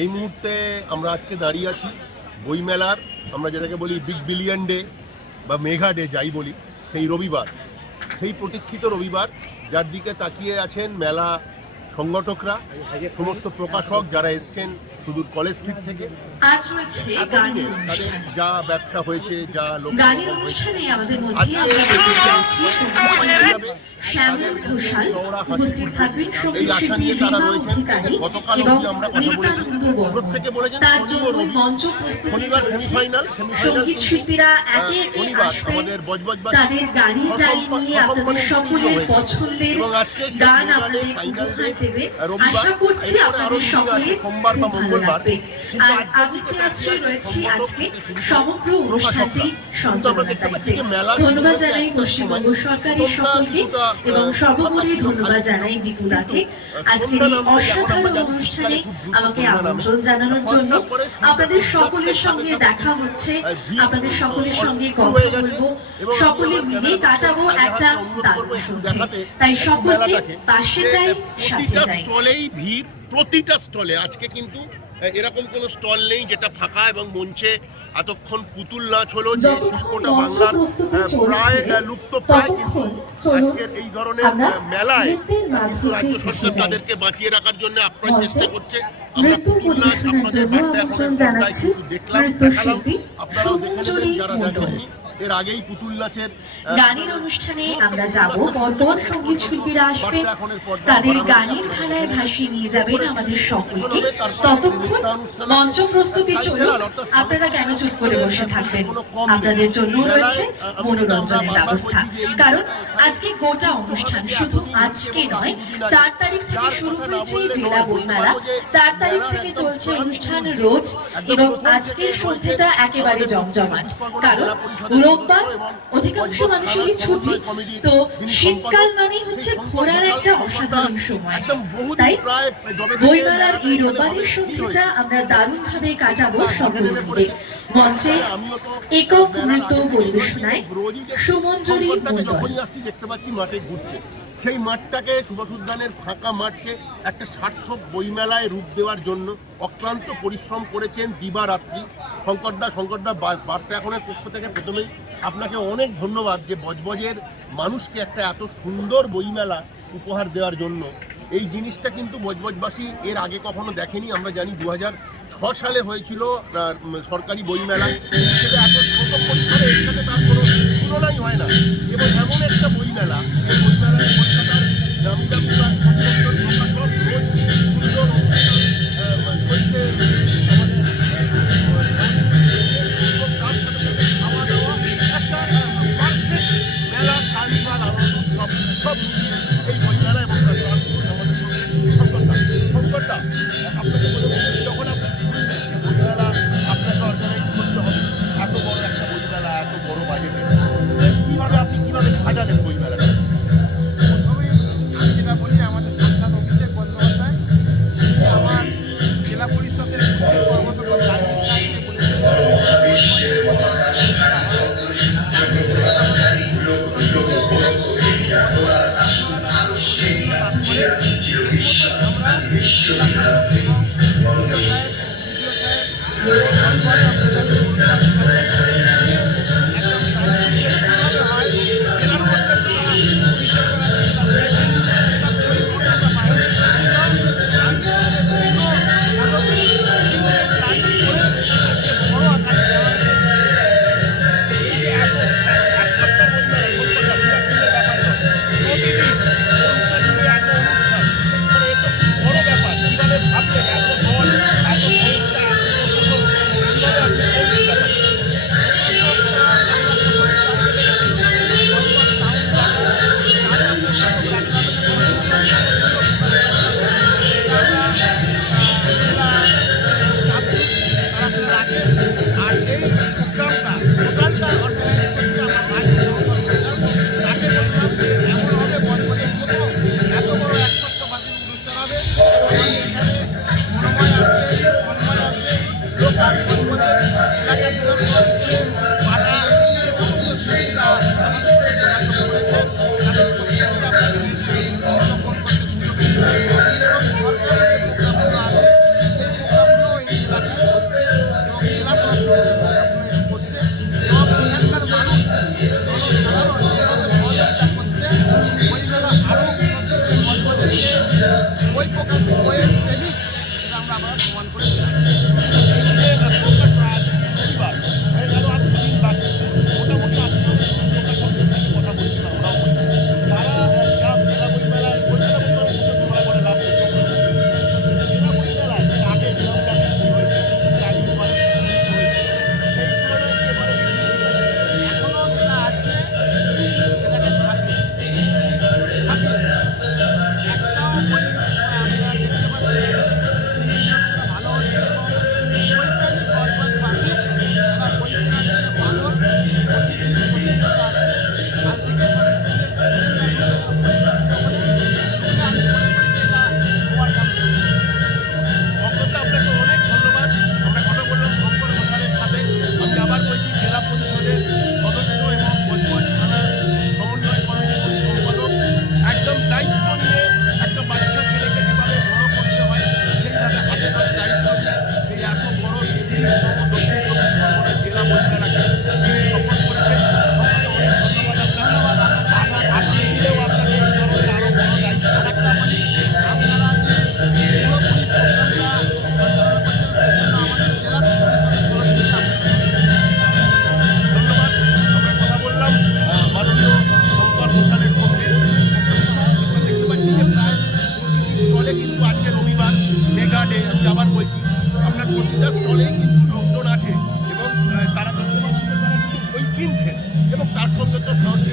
এই মুহূর্তে আমরা আজকে দাঁড়িয়ে আছি বইমেলার আমরা যেটাকে বলি বিগ বিলিয়ন ডে বা মেঘা ডে যাই বলি, সেই রবিবার, সেই প্রতীক্ষিত রবিবার, যার দিকে তাকিয়ে আছেন মেলা সংগঠকরা, সমস্ত প্রকাশক যারা এসছেন সুদূর কলেজ স্ট্রিট থেকে। আজ রয়েছে গানের অনুষ্ঠান। যা ব্যবসা হয়েছে যা লোক গানের অনুষ্ঠানে আমাদের মধ্যে আমরা দেখতে শ্যামল ঘোষাল উপস্থিত থাকবেন। সংগীত শিল্পী রিমা অধিকারী এবং নিত্যানন্দ বর্মন তার জন্য মঞ্চ প্রস্তুতি চলছে। সংগীত শিল্পীরা একে একে আসবেন। তাদের নিয়ে আপনাদের সকলের পছন্দের গান আপনাদের উপহার দেবে। আশা করছি আপনাদের সকলের সোমবার বা খুব ভালো মঙ্গলবার। লাগবে আর আমি কিন্তু আজকে আজকে রয়েছি আজকে সমগ্র অনুষ্ঠানটি সঞ্চালনার দায়িত্বে। ধন্যবাদ জানাই পশ্চিমবঙ্গ সরকারের সকলকে এবং সর্বোপরি ধন্যবাদ জানাই দীপুদাকে। আজকের এই সন্ধ্যা নামতে এখন অসাধারণ অনুষ্ঠানে শীতকালে খুব দ্রুত আমাকে আমন্ত্রণ জানানোর জন্য আপনাদের সকলের সঙ্গে দেখা হচ্ছে। আপনাদের সকলের সঙ্গে কথা বলব। সকলে মিলে কাটাবো একটা দারুণ তাই সকলকে পাশে যে চাই সাথে প্রতিটা চাই স্টলেই ভিড় প্রতিটা স্টলে। আজকে কিন্তু এরকম কোনো স্টল নেই যেটা ফাঁকা এবং মঞ্চে এতক্ষণ পুতুল নাচ হলো যে শিল্পটা বাংলার চলছে, প্রায় লুপ্ত প্রায় আজকের এই ধরনের মেলায় কিন্তু রাজ্য সরকার তাদেরকে বাঁচিয়ে রাখার জন্য আপ্রাণ চেষ্টা করছে আমরা নৃত্য পুতুল নাচ আপনাদের বার্তা এখন দেখলাম, দেখালাম। আপনারাও দেখে যারা দেখেননি। এর আগেই পুতুল নাচের গানের অনুষ্ঠানে আমরা যাব। পরপর সংগীত শিল্পীরা আসবেন তাদের গানের ধারায় ভাসিয়ে নিয়ে যাবেন আমাদের সকলকে। ততক্ষণ মঞ্চ প্রস্তুতি চলুক আপনারা কেন চুপ করে বসে থাকবেন? আপনাদের জন্য রয়েছে মনোরঞ্জনের ব্যবস্থা। কারণ আজকে গোটা অনুষ্ঠান শুধু আজকে নয় চার তারিখ থেকে শুরু হয়েছে জেলা বইমেলা। চার তারিখ থেকে চলছে অনুষ্ঠান রোজ এবং আজকের সন্ধ্যেটা একেবারে জমজমাট। কারণ রোববার অধিকাংশ মানুষেরই ছুটি। তো শীতকাল মানেই হচ্ছে ঘোরার একটা অসাধারণ সময়। তাই বইমেলার এই রোববারের সন্ধিটা আমরা দারুণভাবে কাটাবো সকলে মঞ্চে একক মৃত পরিবেশনায় সুমঞ্জরি দেখতে পাচ্ছি, মাঠে ঘুরছে। সেই মাঠটাকে সুভাষ উদ্যানের ফাঁকা মাঠকে একটা সার্থক বইমেলায় রূপ দেওয়ার জন্য অক্লান্ত পরিশ্রম করেছেন দিবারাত্রি। শঙ্করদা শঙ্করদা বার্তা এখনের পক্ষ থেকে প্রথমেই আপনাকে অনেক ধন্যবাদ যে বজবজের মানুষকে একটা এত সুন্দর বইমেলা উপহার দেওয়ার জন্য। এই জিনিসটা কিন্তু বজবজবাসী এর আগে কখনো দেখেনি, আমরা জানি দু সালে হয়েছিল সরকারি বইমেলা এত ছোট পরিসরে এর সাথে তার কোনো তুলনাই হয় না। এবং এমন একটা বইমেলা এই বইমেলায় কলকাতার দামি দামি সরকার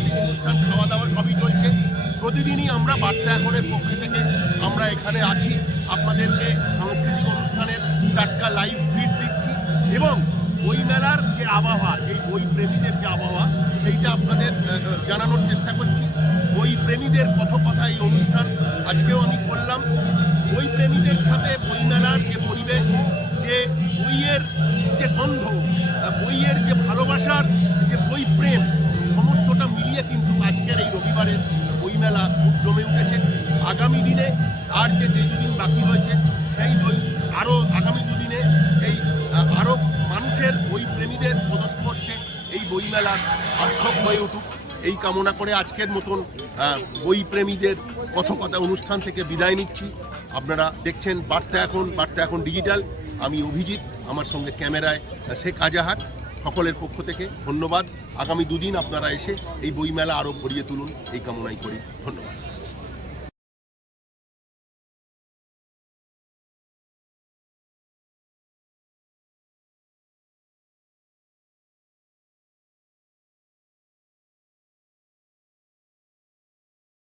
সাংস্কৃতিক অনুষ্ঠান খাওয়া দাওয়া সবই চলছে। প্রতিদিনই আমরা বার্তা এখনের পক্ষ থেকে আমরা এখানে আছি। আপনাদেরকে সাংস্কৃতিক অনুষ্ঠানের টাটকা লাইভ ফিড দিচ্ছি এবং বই মেলার যে আবহাওয়া, যেই বই প্রেমীদের যে আবহাওয়া, সেইটা আপনাদের জানানোর চেষ্টা করছি। বই প্রেমীদের কথকথা এই অনুষ্ঠান আজকেও আমি করলাম। বই প্রেমীদের সাথে বই মেলার যে পরিবেশ, যে বইয়ের যে গন্ধ বইয়ের যে ভালোবাসার যে বই প্রেম সমস্তটা মিলিয়ে কিন্তু আজকের এই রবিবারের বইমেলা খুব জমে উঠেছে। আগামী দিনে আর যে যে দুদিন বাকি রয়েছে, সেই দই আরও আগামী দুদিনে এই আরও মানুষের বই প্রেমীদের পদস্পর্শে এই বইমেলা সার্থক হয়ে উঠুক। এই কামনা করে আজকের মতন বই প্রেমীদের কথকতা অনুষ্ঠান থেকে বিদায় নিচ্ছি। আপনারা দেখছেন বার্তা এখন বার্তা এখন ডিজিটাল। আমি অভিজিৎ, আমার সঙ্গে ক্যামেরায় শেখ আজাহার। সকলের পক্ষ থেকে ধন্যবাদ। আগামী দুদিন আপনারা এসে এই বইমেলা আরও ভরিয়ে তুলুন। এই কামনাই করি। ধন্যবাদ।